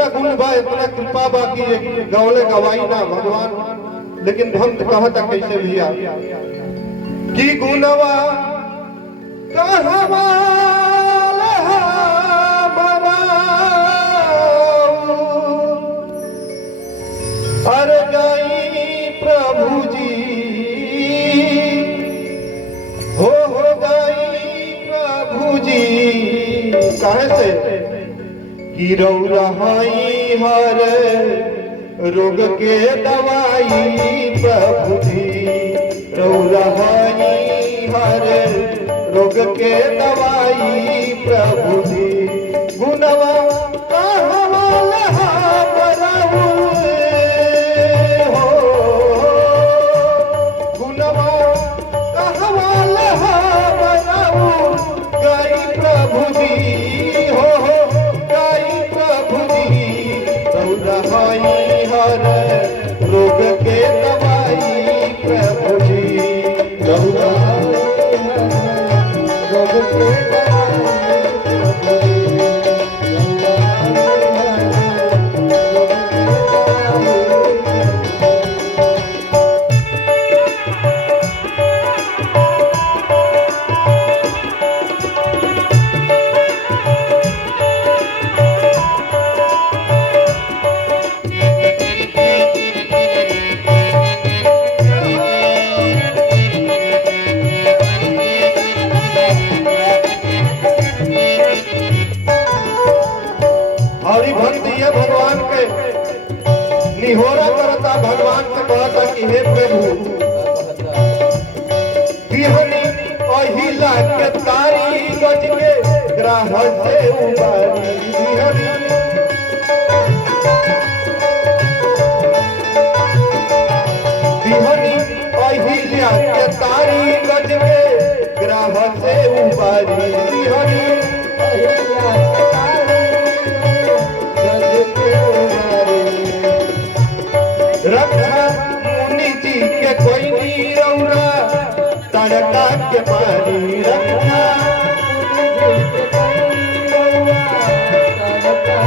इतना गुण बा इतना कृपा बा कि गौले गवाई ना भगवान। लेकिन भक्त कहता कैसे भैया कि गुणवा कहवा अरे गई प्रभु जी हो गई प्रभु जी कहे से कि रौरहाई हर रोग के दवाई प्रभु जी रौरहाई हर रोग के दवाई प्रभु जी गुणवा रोग के दवाई प्रभु जी रोग के भगवान के निहोरा करता भगवान से कहता कि हे प्रभु बिहनी अहिला के तारी गज के ग्राह से उबारी बिहनी अहिला के तारी गज के ग्राह से उबारी बिहनी रक्षा मुनि जी के कोई नहीं रौरा तड़का के पानी रक्षा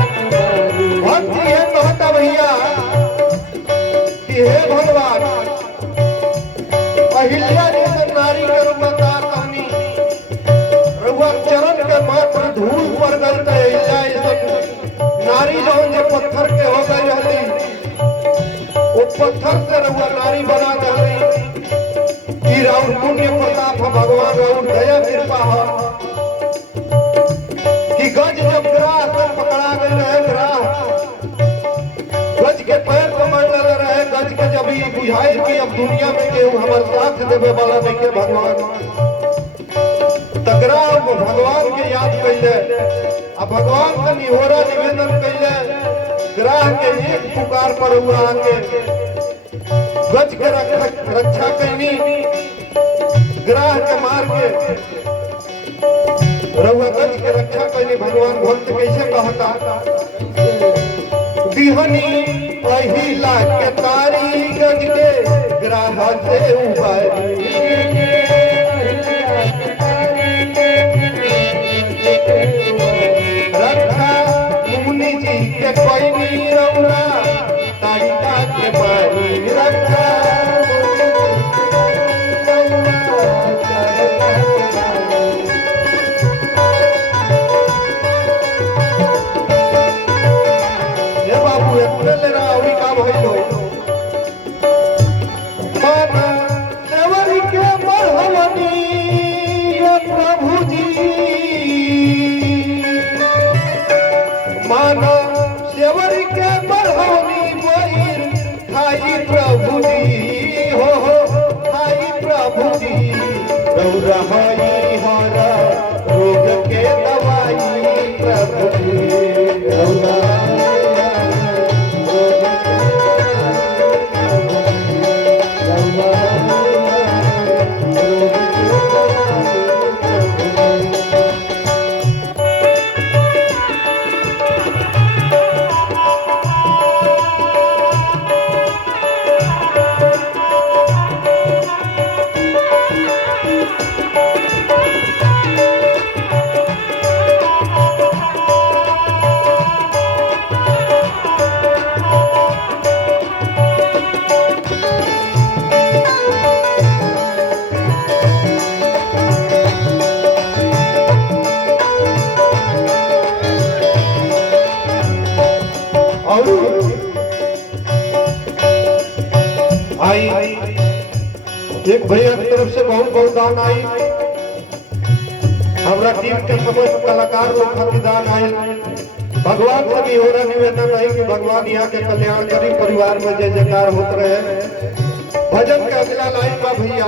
भक्त ये कहता भैया कि हे भगवान अहिल्या जैसे नारी के रूपदार कहनी रउआ चरण के मात्र धूल पर गल नारी जो पत्थर के हो गई रहती वो पत्थर से रहुआ नारी बना दे राउर पुण्य प्रताप भगवान राउर दया कृपा है कि गज जब ग्राह से पकड़ा गए रहे ग्राह गज के पैर पकड़ ले रहे गज के जब ये बुझाई कि अब दुनिया में केहू हमारे साथ देवे वाला नहीं के भगवान तगराह भगवान के याद कैले अब भगवान से निहोरा निवेदन कैले ग्राह के एक पुकार पर हुआ आके गज के रक्षा कैनी ग्राह के मार के रहुआ गज के रक्षा कैनी भगवान भक्त कैसे कहता बिहनी अहिला के तारी गज के ग्राह से उबारी के कोई नहीं रौरा ताड़िका के मारी रखा ये बाबू इतने ले रहा अभी काम है तो माना देवरी के बढ़वनी प्रभु जी माना देवर के बढ़ौनी मोर खाई प्रभु जी हो खाई प्रभु जी रौरहाई हरा रोग के दवाई प्रभु जी और आई एक भैया की तरफ से बहुत बहुत दान आई, हमारा टीम के समस्त कलाकार लोग खातिर दान आए। भगवान से भी हो रहा निवेदन है कि भगवान यहाँ के कल्याण करी, परिवार में जय जयकार होते रहे। भजन के अगला लाइन बा भैया,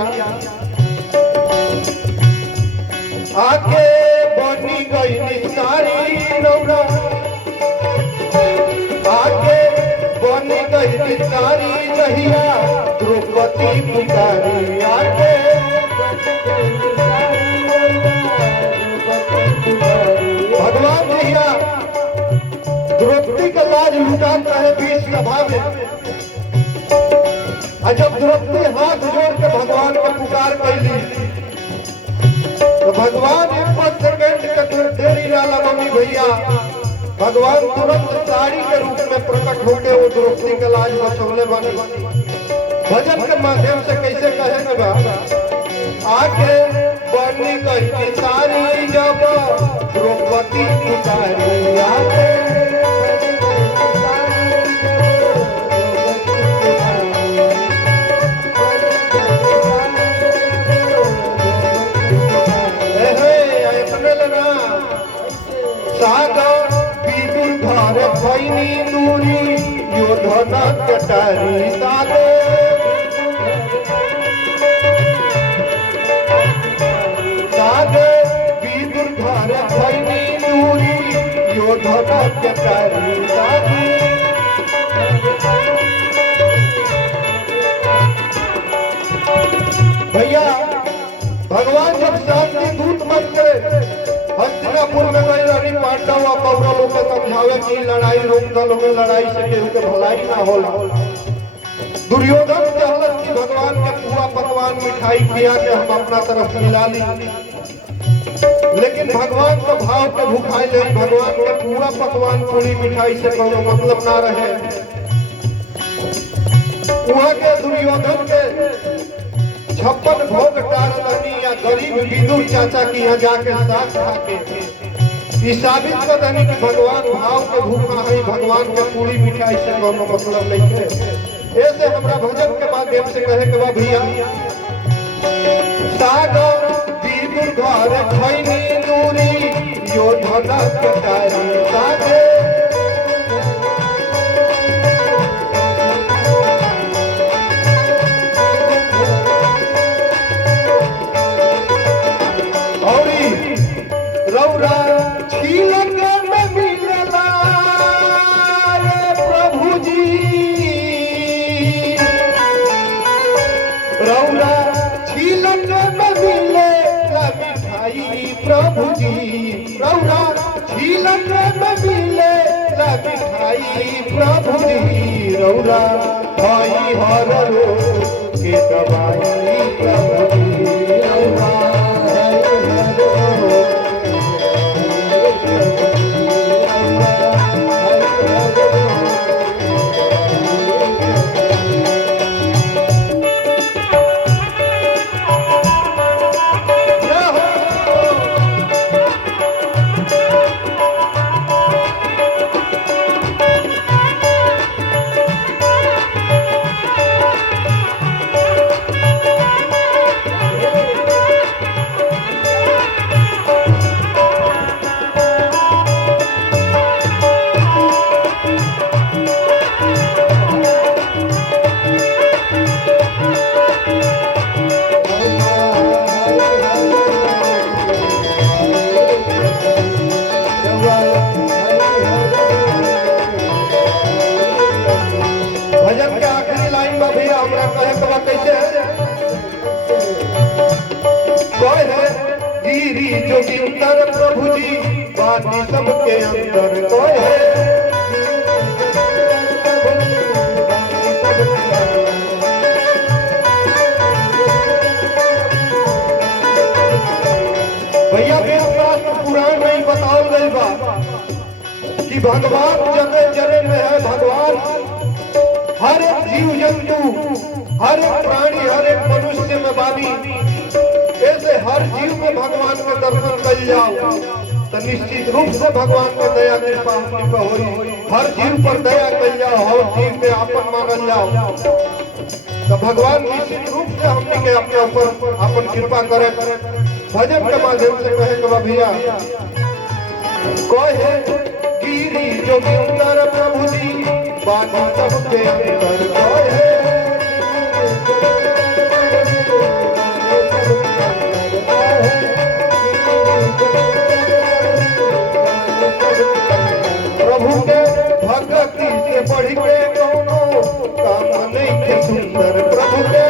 आके बनी गई सारी रौरा, आके बनी गई सारी रहिया द्रौपदी पुकारी, आके भगवान भैया द्रौपदी का लाज लुटाता है बीच सभा में। जब द्रौपदी हाथ जोड़ के भगवान को पुकार कैली तो भगवान 1 सेकंड के देरी ना लगी भैया, भगवान तुरंत साड़ी के रूप में प्रकट होके वो द्रौपदी का लाज बचौले बने। भजन के माध्यम से कैसे कहेंगे बा, आके बनी गई सारी जब द्रौपदी पुकारी, आके दूरी योधना कटारी सागे, सागे विदुर घर भैनी दूरी योधना कटारी सागे। भैया भगवान जब शांति दूत बन गए हस्तिनापुर में गए रानी पांडव और कौरव लोग को समझावे कि लड़ाई रोक दल में लड़ाई से केहू के भलाई ना होला। दुर्योधन कहलक कि भगवान के पूरा पकवान मिठाई खिया के हम अपना तरफ मिला ली, लेकिन भगवान को भाव के भूखाई ले, भगवान के पूरा पकवान पूरी मिठाई से कोनो मतलब ना रहे। वहां के दुर्योधन के 56 भोग टारदनी या गरीब विदुर चाचा की यहाँ जाके साथ खाके साबित कर दनी कि भगवान भाव के भूखा है, भगवान के पूरी मिठाई से कोनो मतलब नहीं है। ऐसे हमरा भजन के माध्यम से कहे के बा भैया, सागर विदुर घर खैनी दूरी योधना कटारी सागे, रौरा छीलन में मिलला रे प्रभु जी, रौरा छीलन में मिलेला मिठाई प्रभु जी, रौरा छीलन में मिलेला मिठाई प्रभु जी, रौरा भाई हर रोग के दवाई प्रभु जी, रौरा जोगिंदर प्रभु जी बाती सबके अंदर कोई है, भैया पुराण में बताओ गई बा कि भगवान जगह जगह में है, भगवान हर एक जीव जंतु हर एक प्राणी हर एक मनुष्य में बानी। ऐसे हर जीव में भगवान के दर्शन कर जाओ तो निश्चित रूप से भगवान के दया कृपा होगी। हर जीव पर दया कर जाओ, हर जीव के आपन मानल जाओ, तो भगवान निश्चित रूप से हमने के अपने ऊपर अपन कृपा करे। भजन के माध्यम से कहे के भैया कहे गिरी जोगिंदर प्रभु जी बात सबके अंदर कहे प्रभु के भक्ति से बढ़ के कौनो काम नहीं के सुंदर प्रभु के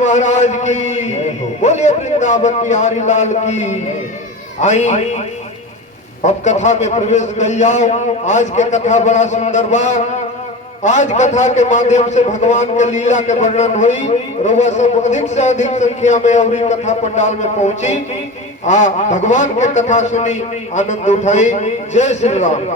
महाराज की बोलिए, वृंदावन बिहारी लाल की। आई अब कथा में प्रवेश कर जाओ। आज के कथा बड़ा सुंदर बा। आज कथा के माध्यम से भगवान के लीला के वर्णन हुई। रउआ सब अधिक से अधिक संख्या में और कथा पंडाल में पहुंची, भगवान के कथा सुनी, आनंद उठाई। जय श्री राम।